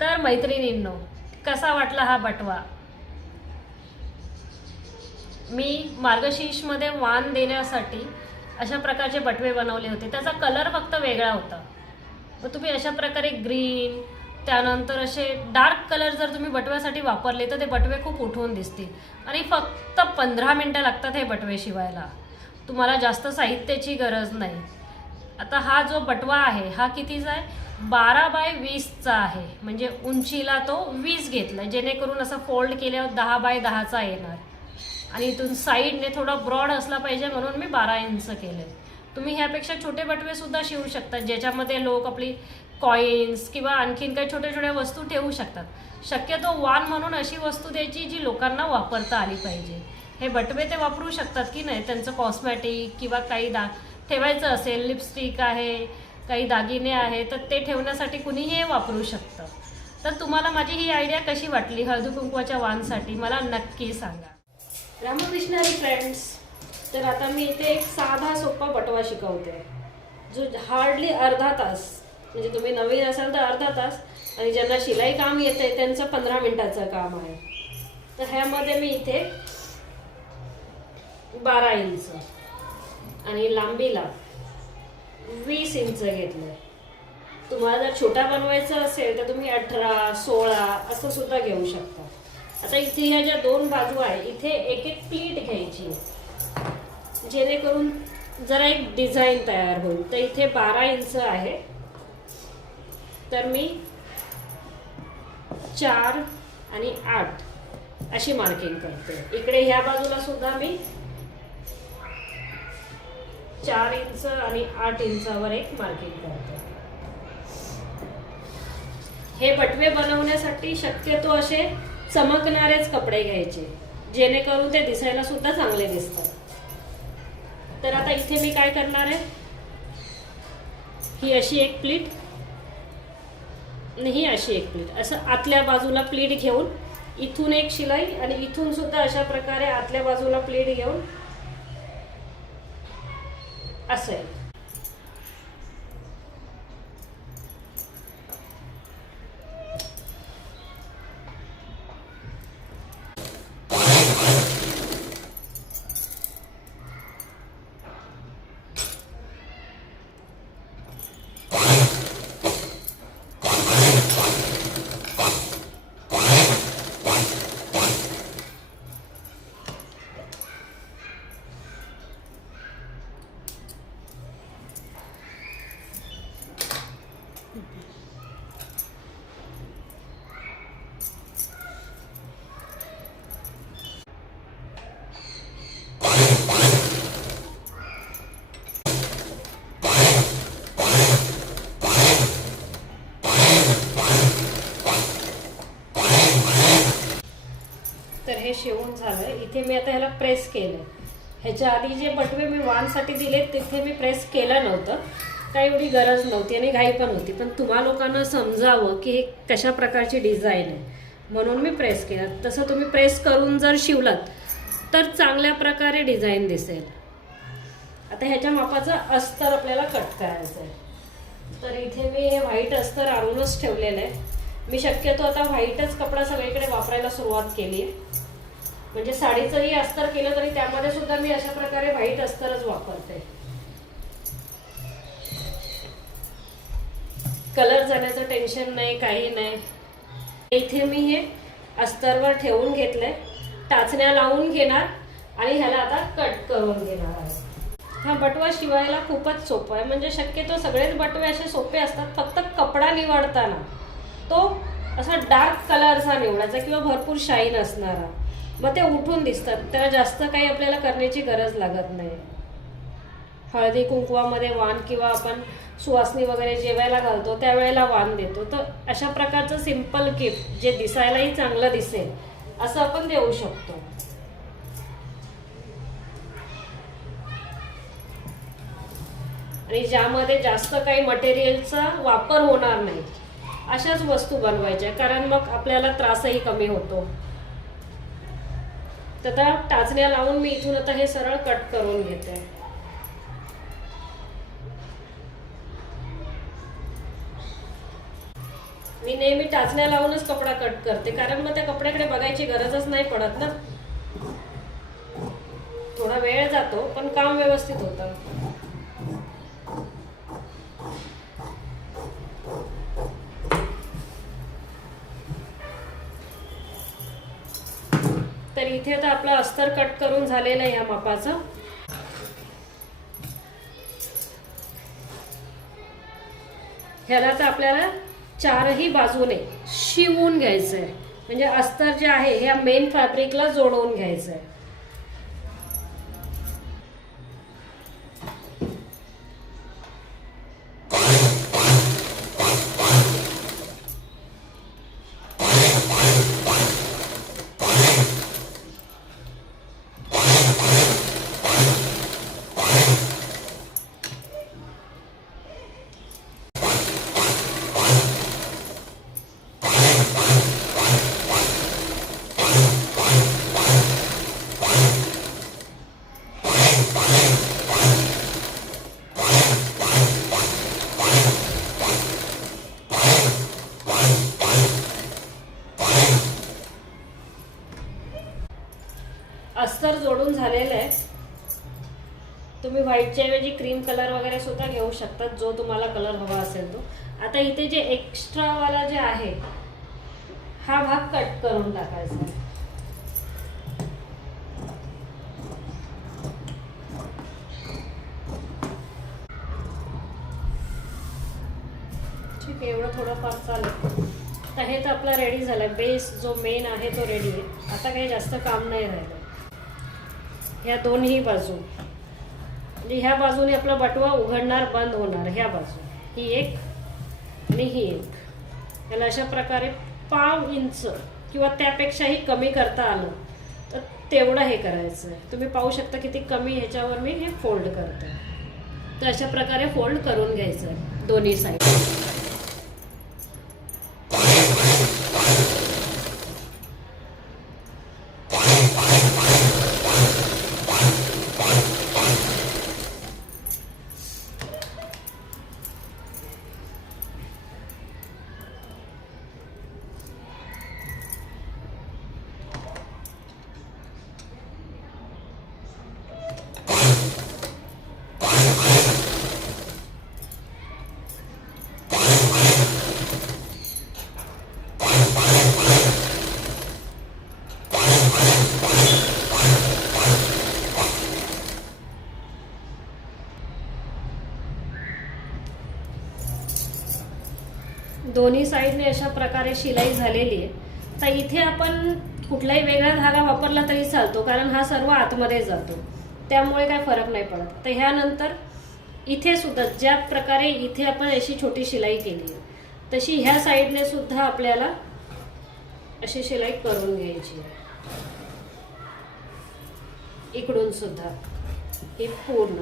तर मैत्रिणींनो, कसा वाटला हा बटवा? मी मार्गशीर्षमध्ये वाण देण्यासाठी अशा प्रकारचे बटवे बनवले होते. त्याचा कलर फक्त वेगळा होता. मग तुम्ही अशा प्रकारे ग्रीन, त्यानंतर असे डार्क कलर जर तुम्ही बटव्यासाठी वापरले तर ते बटवे खूप उठून दिसतील. आणि फक्त 15 मिनटं लागतात हे बटवे शिवायला. तुम्हाला जास्त साहित्याची गरज नाही. आता हा जो बटवा आहे हा कितीचा आहे? 12 बाय 20चा आहे. म्हणजे उंचीला तो 20 घेतला, जेणेकरून असं फोल्ड केल्यावर 10 बाय 10चा येणार. आणि इथून साईडने थोडा ब्रॉड असला पाहिजे म्हणून मी 12 इंच केले. तुम्ही ह्यापेक्षा छोटे बटवे सुद्धा शिवू शकतात, ज्याच्यामध्ये लोक आपली कॉईन्स किंवा आणखीन काही छोट्या छोट्या वस्तू ठेवू शकतात. शक्यतो वाण म्हणून अशी वस्तू द्यायची जी लोकांना वापरता आली पाहिजे. हे बटवे ते वापरू शकतात की नाही, त्यांचं कॉस्मॅटिक किंवा काही ठेवायचं असेल, लिपस्टिक आहे, काही दागिने आहे, तर ते ठेवण्यासाठी कुणीही हे वापरू शकतं. तर तुम्हाला माझी ही आयडिया कशी वाटली हळदी कुंकवाच्या वाणसाठी मला नक्की सांगा. रामकृष्णारी फ्रेंड्स, तर आता मी इथे एक साधा सोपा बटवा शिकवते, जो हार्डली अर्धा तास, म्हणजे तुम्ही नवीन असाल तर अर्धा तास, आणि ज्यांना शिलाई काम येते त्यांचं 15 मिनिटाचं काम आहे. तर ह्यामध्ये मी इथे 12 इंच आणि लांबीला 20 इंच घेतलंय. तुम्हाला जर छोटा बनवायचा असेल तर तुम्ही 18, 16 असं सुद्धा घेऊ शकता. आता इथे ह्या ज्या 2 बाजू आहे, इथे एक एक प्लीट घ्यायची, जेणेकरून जरा एक डिझाईन तयार होईल. तर इथे 12 इंच आहे, तर मी 4 आणि 8 अशी मार्किंग करते. इकडे ह्या बाजूला सुद्धा मी 4 इंच आणि 8 इंचावर एक मार्किंग करते. हे बटवे बनवण्यासाठी शक्यतो असे चमकणारेच कपडे घ्यायचे, जेणेकरून ते दिसायला सुद्धा चांगले दिसतात. तर आता इथे मी काय करणार आहे, ही अशी एक प्लीट आणि ही अशी एक प्लीट, असं आतल्या बाजूला प्लीट घेऊन इथून एक शिलाई आणि इथून सुद्धा अशा प्रकारे आतल्या बाजूला प्लीट घेऊन असं आहे. तर हे शिवून झालं. इथे मी आता ह्याला प्रेस केलं. ह्याच्या आधी जे बटवे मी वाणसाठी दिले तिथे मी प्रेस केलं नव्हतं, काही एवढी गरज नव्हती आणि घाई पण होती. पण तुम्हा लोकांना समजावं की हे कशा प्रकारची डिझाईन आहे म्हणून मी प्रेस केलं. तसं तुम्ही प्रेस करून जर शिवलात तर चांगल्या प्रकारे डिझाईन दिसेल. आता ह्याच्या मापाचं अस्तर आपल्याला कट करायचं आहे. तर इथे मी हे व्हाईट अस्तर आणूनच ठेवलेलं आहे. मी शक्यतो आता व्हाईटच कपडा सगळीकडे वापरायला सुरुवात केली आहे. म्हणजे साडीचंही अस्तर केलं तरी त्यामध्ये सुद्धा मी अशा प्रकारे व्हाईट अस्तरच वापरते. कलर जाण्याचं टेन्शन नाही, काही नाही. इथे मी हे अस्तरवर ठेवून घेतलंय, टाचण्या लावून घेणार आणि ह्याला आता कट करून घेणार आहे. हा बटवा शिवायला खूपच सोपा आहे. म्हणजे शक्यतो सगळेच बटवे असे सोपे असतात, फक्त कपडा निवडताना तो असा डार्क कलरचा निवडायचा किंवा भरपूर शाईन असणारा, मग ते उठून दिसतात. त्याला जास्त काही आपल्याला करण्याची गरज लागत नाही. हळदी कुंकवामध्ये वाण किंवा आपण सुवासनी वगैरे जेवायला घालतो त्यावेळेला वाण देतो, तर अशा प्रकारचं सिंपल गिफ्ट जे दिसायलाही चांगलं दिसेल असं आपण देऊ शकतो. आणि ज्यामध्ये जास्त काही मटेरियलचा वापर होणार नाही अशाच वस्तू बनवायच्या, कारण मग आपल्याला त्रासही कमी होतो. तर आता टाचण्या लावून मी इथून आता हे सरळ कट करून घेते. मी नेहमी टाचण्या लावूनच कपडा कट करते, कारण मग त्या कपड्याकडे बघायची गरजच नाही पडत ना. थोडा वेळ जातो पण काम व्यवस्थित होतं. तर इथे आता आपलं अस्तर कट करून झालेलं आहे या मापाचं. ह्याला तर आपल्याला चारही बाजूने शिवून घ्यायचं आहे, म्हणजे अस्तर जे आहे ह्या मेन फॅब्रिकला जोडवून घ्यायचं आहे. अस्तर जोडून झालेलं आहे. तुम्ही व्हाईटच्या ऐवजी क्रीम कलर वगैरे सुद्धा घेऊ शकतात, जो तुम्हाला कलर हवा असेल तो. आता इथे जे एक्स्ट्रा वाला जे आहे हा भाग कट करून टाकायचा आहे. ठीक आहे, एवढं थोडंफार चालेल. तर हे तर आपला रेडी झाला. बेस जो मेन आहे तो रेडी आहे. आता काही जास्त काम नाही राहिलं. ह्या दोन्ही बाजू, म्हणजे ह्या बाजूने आपला बटवा उघडणार बंद होणार, ह्या बाजू ही एक आणि ही एक. याला अशा प्रकारे 1.5 इंच किंवा त्यापेक्षाही कमी करता आलं तर तेवढं हे करायचं आहे. तुम्ही पाहू शकता किती कमी ह्याच्यावर मी हे फोल्ड करते. तर अशा प्रकारे फोल्ड करून घ्यायचं आहे दोन्ही साईड. दोन्ही साईडने अशा प्रकारे शिलाई झालेली आहे. तर इथे आपण कुठलाही वेगळा धागा वापरला तरी चालतो, कारण हा सर्व आतमध्ये जातो, त्यामुळे काय फरक नाही पडत. तर ह्यानंतर इथे सुद्धा ज्या प्रकारे इथे आपण अशी छोटी शिलाई केली आहे तशी ह्या साईडने सुद्धा आपल्याला अशी शिलाई करून घ्यायची आहे. इकडून सुद्धा ही पूर्ण.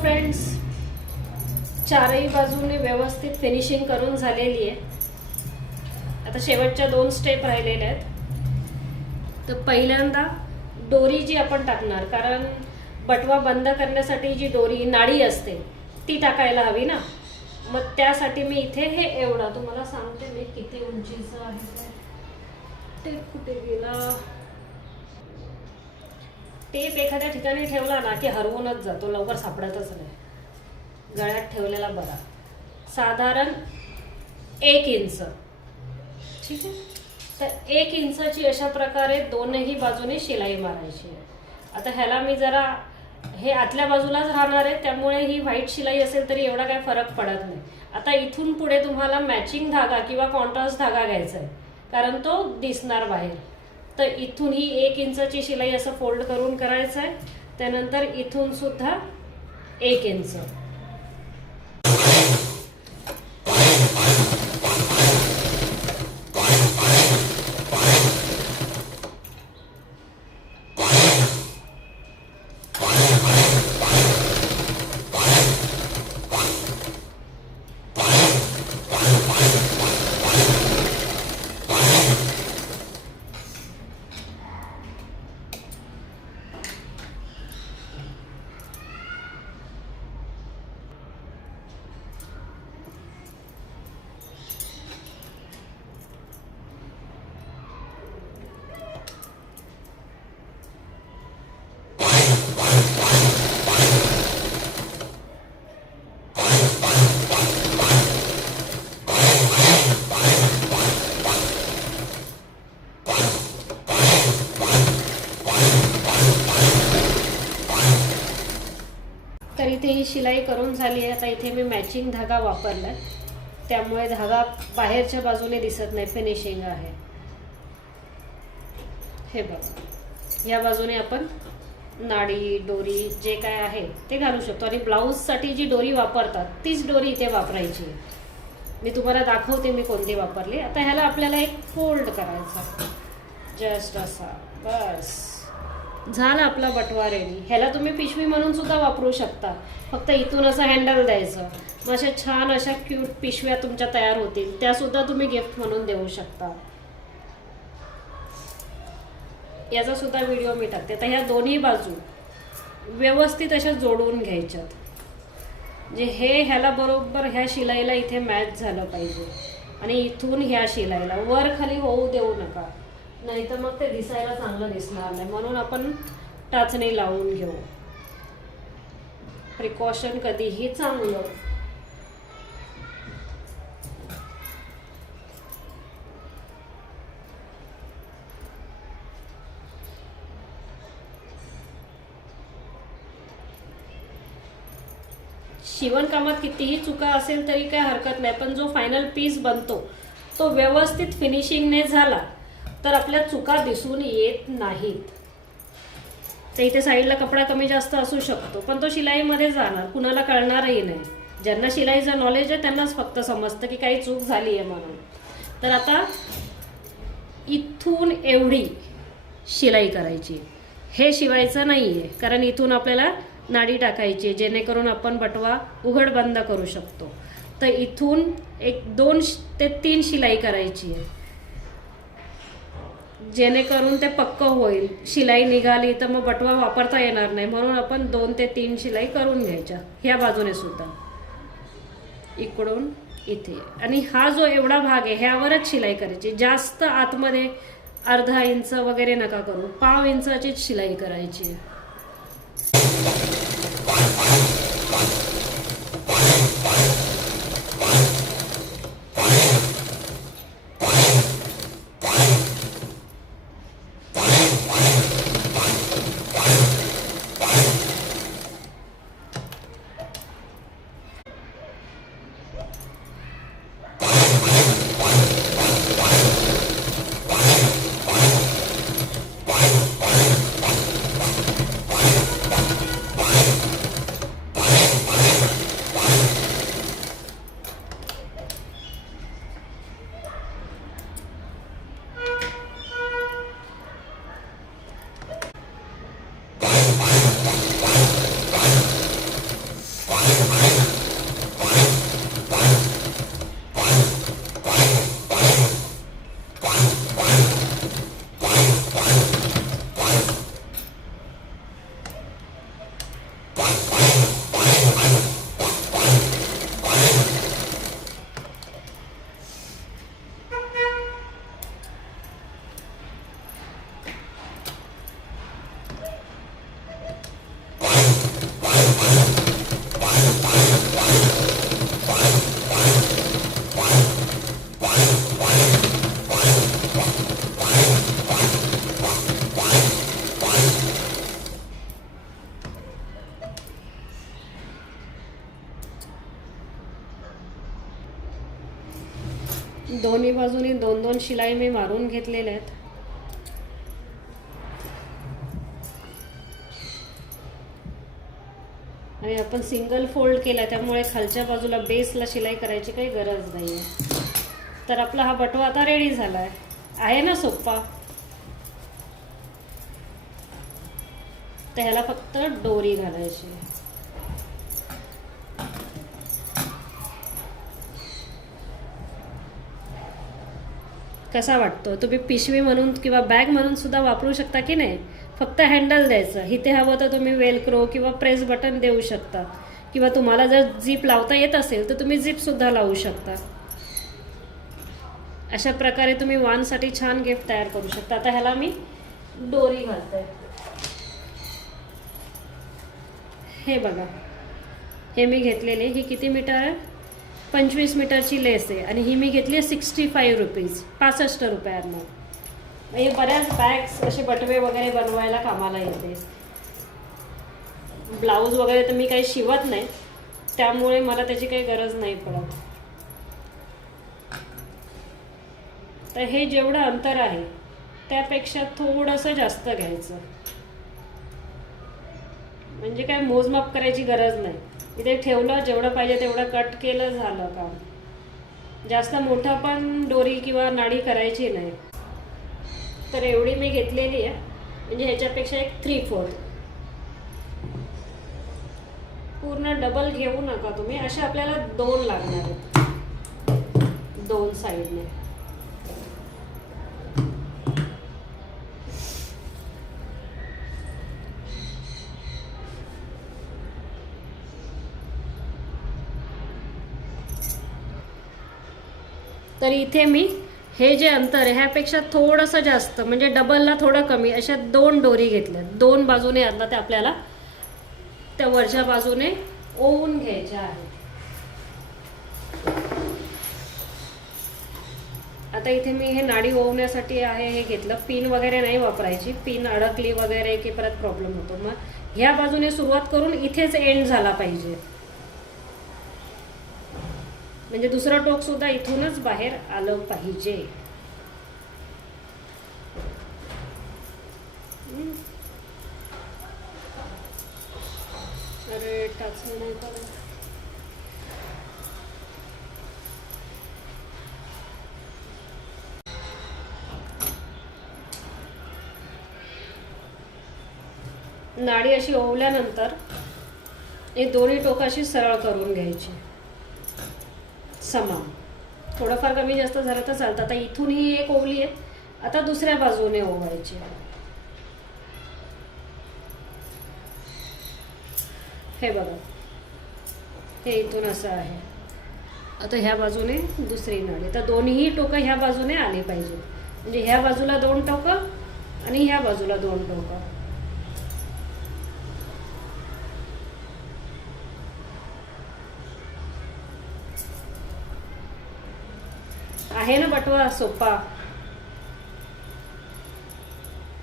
फ्रेंड्स, चारही बाजूने व्यवस्थित फिनिशिंग करून झालेली आहे. आता शेवटच्या 2 स्टेप राहिलेल्या आहेत. तर पहिल्यांदा दोरी जी आपण टाकणार, कारण बटवा बंद करण्यासाठी जी दोरी नाडी असते ती टाकायला हवी ना, मग त्यासाठी मी इथे हे एवढा तुम्हाला सांगते मी किती उंचीचं आहे ते कुठे गेला. टेप एखाद्या ठिकाणी ठेवला ना की हरवूनच जातो, लवकर सापडतच नाही. गळ्यात ठेवलेला बरा. साधारण 1 इंच. ठीक आहे. तर 1 इंचाची अशा प्रकारे दोनही बाजूने शिलाई मारायची. आता ह्याला मी जरा हे आतल्या बाजूलाच राहणार आहे, त्यामुळे ही व्हाईट शिलाई असेल तरी एवढा काही फरक पडत नाही. आता इथून पुढे तुम्हाला मॅचिंग धागा किंवा कॉन्ट्रास्ट धागा घ्यायचा आहे, कारण तो दिसणार बाहेर. तर इथून ही 1 इंचाची शिलाई असं फोल्ड करून करायचं आहे. त्यानंतर इथून सुद्धा 1 इंच. तर इथे ही शिलाई करून झाली आहे. आता इथे मी मॅचिंग धागा वापरला, त्यामुळे धागा बाहेरच्या बाजूने दिसत नाही. फिनिशिंग आहे हे बघा. या बाजूने आपण नाडी दोरी जे काय आहे ते घालू शकतो. आणि ब्लाऊजसाठी जी दोरी वापरतात तीच दोरी इथे वापरायची. मी तुम्हाला दाखवते मी कोणती वापरली. आता ह्याला आपल्याला एक फोल्ड करायचा, जस्ट असा. बस झाला आपला बटवा रेडी. ह्याला तुम्ही पिशवी म्हणून सुद्धा वापरू शकता. फक्त इथून असं हँडल द्यायचं, मग अशा छान अशा क्यूट पिशव्या तुमच्या तयार होतील. त्या सुद्धा तुम्ही गिफ्ट म्हणून देऊ शकता. याचा सुद्धा व्हिडिओ मी टाकते. तर ह्या दोन्ही बाजू व्यवस्थित अशा जोडून घ्यायच्यात, म्हणजे हे ह्याला बरोबर ह्या शिलाईला इथे मॅच झालं पाहिजे. आणि इथून ह्या शिलाईला वर खाली होऊ देऊ नका, नाही तर मग ते दिसायला चांगलं दिसणार नाही. म्हणून आपण टाचणी लावून घेऊ. प्रिकॉशन कधीही चांगलं. शिवणकामात कितीही चुका असेल तरी काही हरकत नाही, पण जो फायनल पीस बनतो तो व्यवस्थित फिनिशिंगने झाला तर आपल्या चुका दिसून येत नाहीत. तर इथे साईडला कपडा कमी जास्त असू शकतो, पण तो शिलाईमध्ये जाणार, कुणाला कळणारही नाही. ज्यांना शिलाईचं नॉलेज आहे त्यांनाच फक्त समजतं की काही चूक झाली आहे म्हणून. तर आता इथून एवढी शिलाई करायची. हे शिवायचं नाही आहे, कारण इथून आपल्याला नाडी टाकायची जेणेकरून आपण बटवा उघड बंद करू शकतो. तर इथून 2 ते 3 शिलाई करायची आहे, जेणेकरून ते पक्क होईल. शिलाई निघाली तर मग बटवा वापरता येणार नाही, म्हणून आपण 2 ते 3 शिलाई करून घ्यायच्या. ह्या बाजूने सुद्धा इकडून इथे. आणि हा जो एवढा भाग आहे ह्यावरच शिलाई करायची. जास्त आतमध्ये अर्धा इंच वगैरे नका करू, 1/2 इंचाचीच शिलाई करायची. दोन्ही बाजूनी 2-2 शिलाई मी मारून घेतलेल्या आहेत. आणि आपण सिंगल फोल्ड केला त्यामुळे खालच्या बाजूला बेसला शिलाई करायची काही गरज नाही आहे. तर आपला हा बटवा आता रेडी झाला आहे ना सोप्पा. तर ह्याला फक्त दोरी घालायची. कसा वाटतो? तुम्ही पिशवी म्हणून किंवा बॅग म्हणून सुद्धा वापरू शकता की नाही. फक्त हँडल द्यायचं. इथे हवं तर तुम्ही वेलक्रो किंवा प्रेस बटन देऊ शकता, किंवा तुम्हाला जर झिप लावता येत असेल तर तुम्ही झिपसुद्धा लावू शकता. अशा प्रकारे तुम्ही वानसाठी छान गिफ्ट तयार करू शकता. आता ह्याला मी दोरी घालते. हे बघा, हे मी घेतलेले. ही किती मीटर आहे? 25 मीटरची लेस आहे आणि ही मी घेतली आहे 65 रुपीज, 65 रुपयांना. हे बऱ्याच बॅग्स असे बटवे वगैरे बनवायला कामाला येते. ब्लाऊज वगैरे तर मी काही शिवत नाही, त्यामुळे मला त्याची काही गरज नाही पडत. तर हे जेवढं अंतर आहे त्यापेक्षा थोडंसं जास्त घ्यायचं. म्हणजे काय मोजमाप करायची गरज नाही. इथे ठेवलं, जेवढं पाहिजे तेवढं कट केलं, झालं काम. जास्त मोठं पण दोरी किंवा नाडी करायची नाही. तर एवढी मी घेतलेली आहे, म्हणजे ह्याच्यापेक्षा एक 3/4. पूर्ण डबल घेऊ नका तुम्ही. असे आपल्याला 2 लागणार आहेत 2 साईडने. तर इथे मी हे जे अंतर आहे ह्यापेक्षा थोडंसं जास्त, म्हणजे डबलला थोडं कमी, अशा 2 दोरी घेतल्या. 2 बाजूने आता ते आपल्याला त्या वरच्या बाजूने ओवून घ्यायच्या आहेत. आता इथे मी हे नाडी ओवण्यासाठी आहे हे घेतलं. पिन वगैरे नाही वापरायची. पिन अडकली वगैरे की परत प्रॉब्लेम होतो. मग ह्या बाजूने सुरुवात करून इथेच एंड झाला पाहिजे, म्हणजे दुसरं टोक सुद्धा इथूनच बाहेर आलं पाहिजे. अरे टाचणी नाही करत. नाडी अशी ओवल्यानंतर हे दोन्ही टोक अशी सरळ करून घ्यायची समान. थोडंफार कमी जास्त झालं तर चालतं. आता इथून ही एक ओवली आहे, आता दुसऱ्या बाजूने ओवायची. हे बघा, हे इथून असं आहे. आता ह्या बाजूने दुसरी नाडी. तर दोन्ही टोकं ह्या बाजूने आली पाहिजे, म्हणजे ह्या बाजूला 2 टोकं आणि ह्या बाजूला 2 टोकं. आहे ना बटवा सोपा?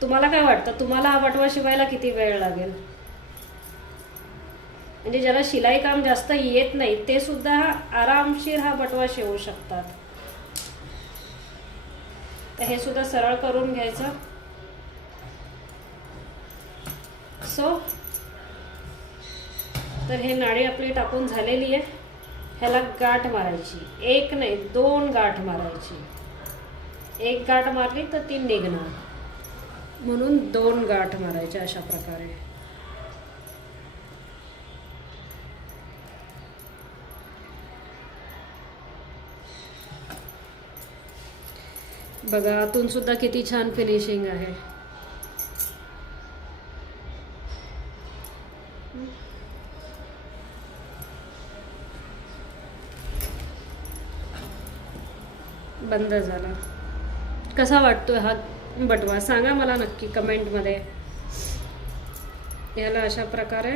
तुम्हाला काय वाटतं, तुम्हाला हा बटवा शिवायला किती वेळ लागेल? म्हणजे ज्याला शिलाई काम जास्त येत नाही ते सुद्धा आरामशीर हा बटवा शिवू शकतात. तर हे सुद्धा सरळ करून घ्यायचं. तर हे नाडी आपली टाकून झालेली आहे. ह्याला गाठ मारायची. 1 नाही 2 गाठ मारायची. 1 गाठ मारली तर ती निघणार, म्हणून 2 गाठ मारायच्या अशा प्रकारे. बघा, आतून सुद्धा किती छान फिनिशिंग आहे. बंद झाला. कसा वाटतोय हा बटवा सांगा मला नक्की कमेंटमध्ये. याला अशा प्रकारे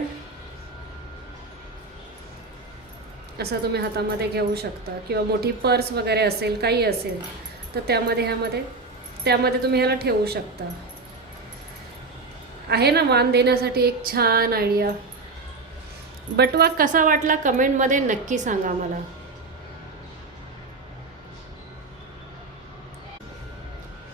असं तुम्ही हातामध्ये घेऊ शकता, किंवा मोठी पर्स वगैरे असेल, काही असेल तर त्यामध्ये तुम्ही ह्याला ठेवू शकता. आहे ना मान देण्यासाठी एक छान आयडिया. बटवा कसा वाटला कमेंटमध्ये नक्की सांगा मला.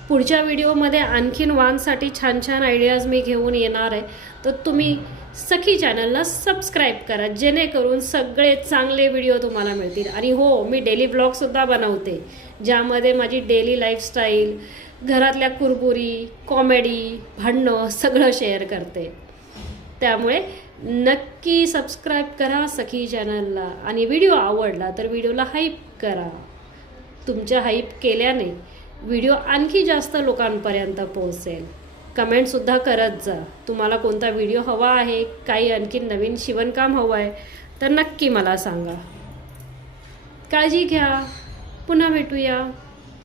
पुढच्या व्हिडिओमध्ये आणखीन वानसाठी छान छान आयडियाज मी घेऊन येणार आहे. तर तुम्ही सखी चॅनलला सबस्क्राईब करा, जेणेकरून सगळे चांगले व्हिडिओ तुम्हाला मिळतील. आणि हो, मी डेली ब्लॉगसुद्धा बनवते, ज्यामध्ये माझी डेली लाईफस्टाईल, घरातल्या कुरबुरी, कॉमेडी, भांडणं सगळं शेअर करते. त्यामुळे नक्की सबस्क्राईब करा सखी चॅनलला. आणि व्हिडिओ आवडला तर व्हिडिओला हाईप करा. तुमच्या हाईप केल्याने व्हिडिओ आणखी जास्त लोकांपर्यंत पोहोचेल. कमेंटसुद्धा करत जा, तुम्हाला कोणता व्हिडिओ हवा आहे, काही आणखी नवीन शिवणकाम हवं आहे तर नक्की मला सांगा. काळजी घ्या, पुन्हा भेटूया.